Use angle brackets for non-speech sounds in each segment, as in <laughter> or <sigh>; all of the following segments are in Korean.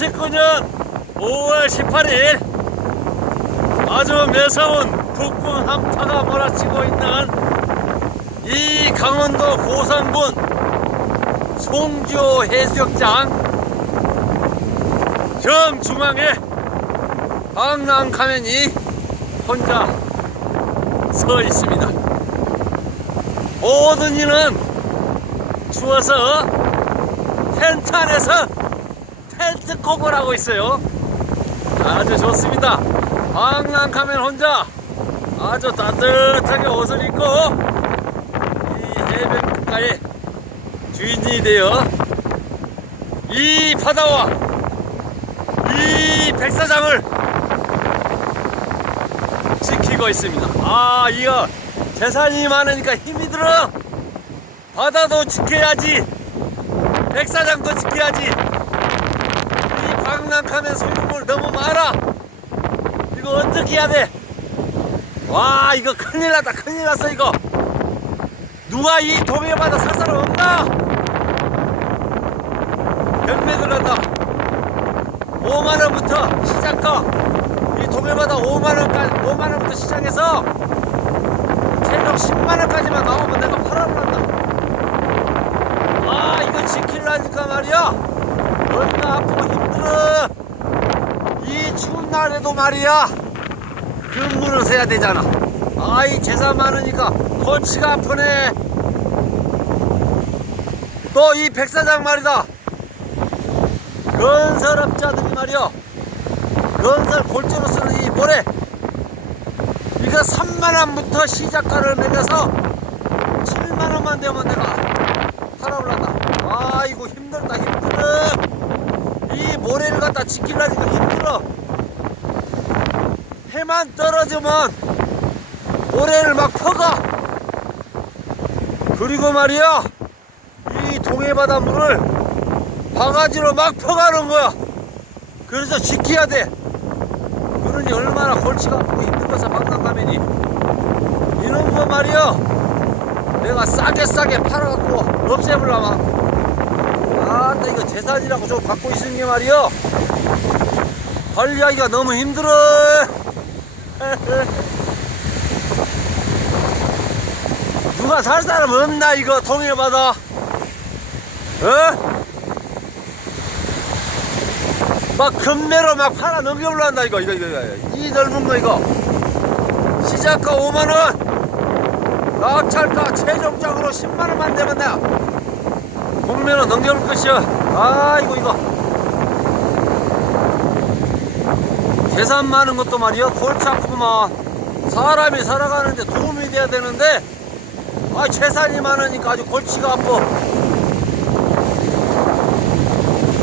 2019년 5월 18일 아주 매서운 북풍 한파가 몰아치고 있는 이 강원도 고산군 송지호 해수욕장 정중앙에 방랑카면이 혼자 서 있습니다. 모든 이는 추워서 텐트 안에서 텐트 콕을 하고 있어요. 아주 좋습니다. 방랑카면 혼자 아주 따뜻하게 옷을 입고 이 해변가에 주인이 되어 이 바다와 이 백사장을 지키고 있습니다. 아, 이거 재산이 많으니까 힘이 들어. 바다도 지켜야지. 백사장도 지켜야지. 이 방랑하면 소유물 너무 많아. 이거 어떻게 해야 돼? 와, 이거 큰일 났다. 큰일 났어, 이거. 누가 이 동해바다 살 사람 없나? 경매 들어간다. 5만원부터 시작가. 이 동해바다 5만원까지, 5만원부터 시작해서 최종 10만원까지만 나오면 내가 팔아버린다. 아, 이거 지키려니까 말이야. 얼마나 아프고 힘들어. 이 추운 날에도 말이야. 근무를 세야 되잖아. 아이, 재산 많으니까 골치가 아프네. 또 이 백사장 말이다. 건설업자들이 말이야. 건설 골조로 쓰는 이 모래. 이거 3만원부터 시작가를 매겨서 7만원만 되면 내가 팔아올란다. 아이고, 힘들다, 힘들어. 이 모래를 갖다 지키려니까 힘들어. 해만 떨어지면 모래를 막 퍼가. 그리고 말이야, 이 동해바다 물을 바가지로 막 퍼가는 거야. 그래서 지켜야 돼. 그러니 얼마나 골치가 아프고 힘들어서 방랑가면이 이런 거 말이야. 내가 싸게 싸게 팔아갖고 없애버려 마. 아따 이거 재산이라고 좀 갖고 있는 게 말이야. 관리하기가 너무 힘들어. <laughs> 누가 살 사람 없나 이거 통일받아. 어? 막 금매로 막 팔아 넘겨올라 한다 이거 이거 이거 이거 이 넓은 거 이거 시작가 5만원 낙찰가 최종적으로 10만원만 되면 내 가 공매로 넘겨올 것이야. 아이고 이거. 재산 많은 것도 말이야. 골치 아프구만. 사람이 살아가는데 도움이 돼야 되는데. 아 재산이 많으니까 아주 골치가 아파.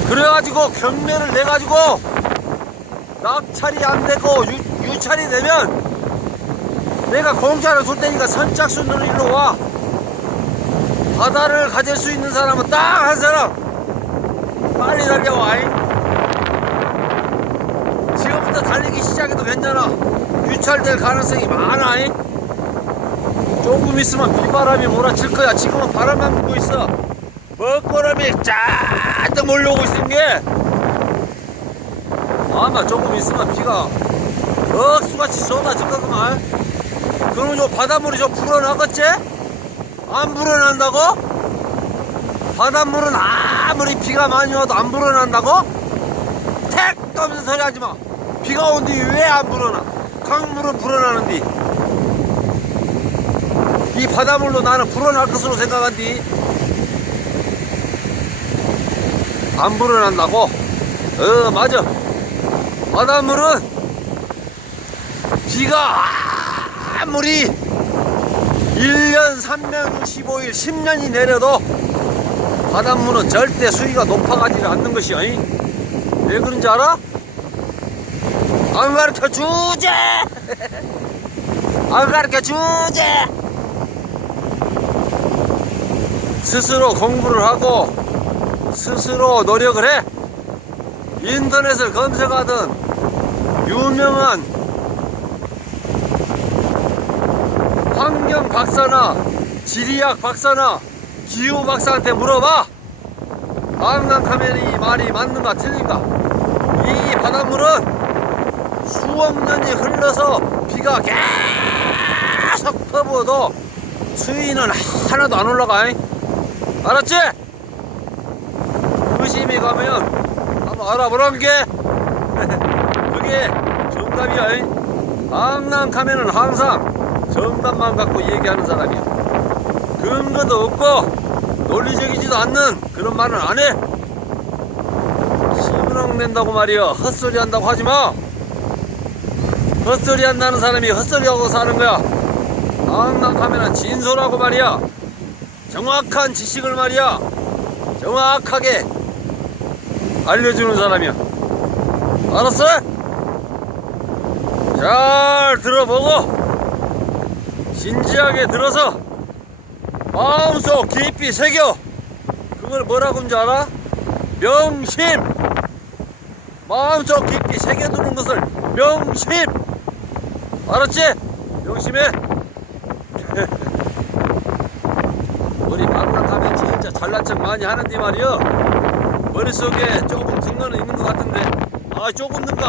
그래가지고 경매를 내가지고 낙찰이 안 되고 유, 유찰이 되면 내가 공짜로 줄 테니까 선착순으로 일로 와 바다를 가질 수 있는 사람은 딱 한 사람 빨리 달려와 잉? 지금부터 달리기 시작해도 괜찮아 유찰될 가능성이 많아 잉? 조금 있으면 비바람이 몰아칠 거야 지금은 바람만 불고 있어 먹거름이 쫙 몰려오고 있는 게 아마 조금 있으면 비가 억수같이 쏟아질 거구만 그러면 요 바닷물이 좀 불어나겠지? 안 불어난다고? 바닷물은 아무리 비가 많이 와도 안 불어난다고? 택 떠면서 소리 하지 마 비가 온 뒤 왜 안 불어나 강물은 불어나는디 이 바닷물로 나는 불어날 것으로 생각한디 안 불어난다고? 어 맞아 바닷물은 비가 아무리 1년 365일 10년이 내려도 바닷물은 절대 수위가 높아가지 않는 것이야 잉? 왜 그런지 알아? 안 가르쳐 주제 <laughs> 안 가르쳐 주제 스스로 공부를 하고 스스로 노력을 해. 인터넷을 검색하던 유명한 환경 박사나 지리학 박사나 기후 박사한테 물어봐. 방랑카면이 말이 맞는가 틀린가? 이 바닷물은 수억 년이 흘러서 비가 계속 퍼부어도 수위는 하나도 안 올라가. 잉? 알았지? 의심이 가면 한번 알아보란 게 <laughs> 그게 정답이야. 잉? 항상 가면은 항상 정답만 갖고 얘기하는 사람이야. 근거도 없고 논리적이지도 않는 그런 말은 안 해. 시무렁 낸다고 말이야. 헛소리 한다고 하지 마. 헛소리 한다는 사람이 헛소리하고 사는 거야. 가면은 진솔하고 말이야. 정확한 지식을 말이야. 정확하게 알려주는 사람이야. 알았어? 잘 들어보고 진지하게 들어서 마음속 깊이 새겨. 그걸 뭐라고 하는지 알아? 명심. 마음속 깊이 새겨두는 것을 명심. 알았지? 명심해. <laughs> 우리 마누라하면 진짜 잘난 척 많이 하는데 말이야. 머릿속에 조금 증거는 있는 것 같은데 아 조금 는거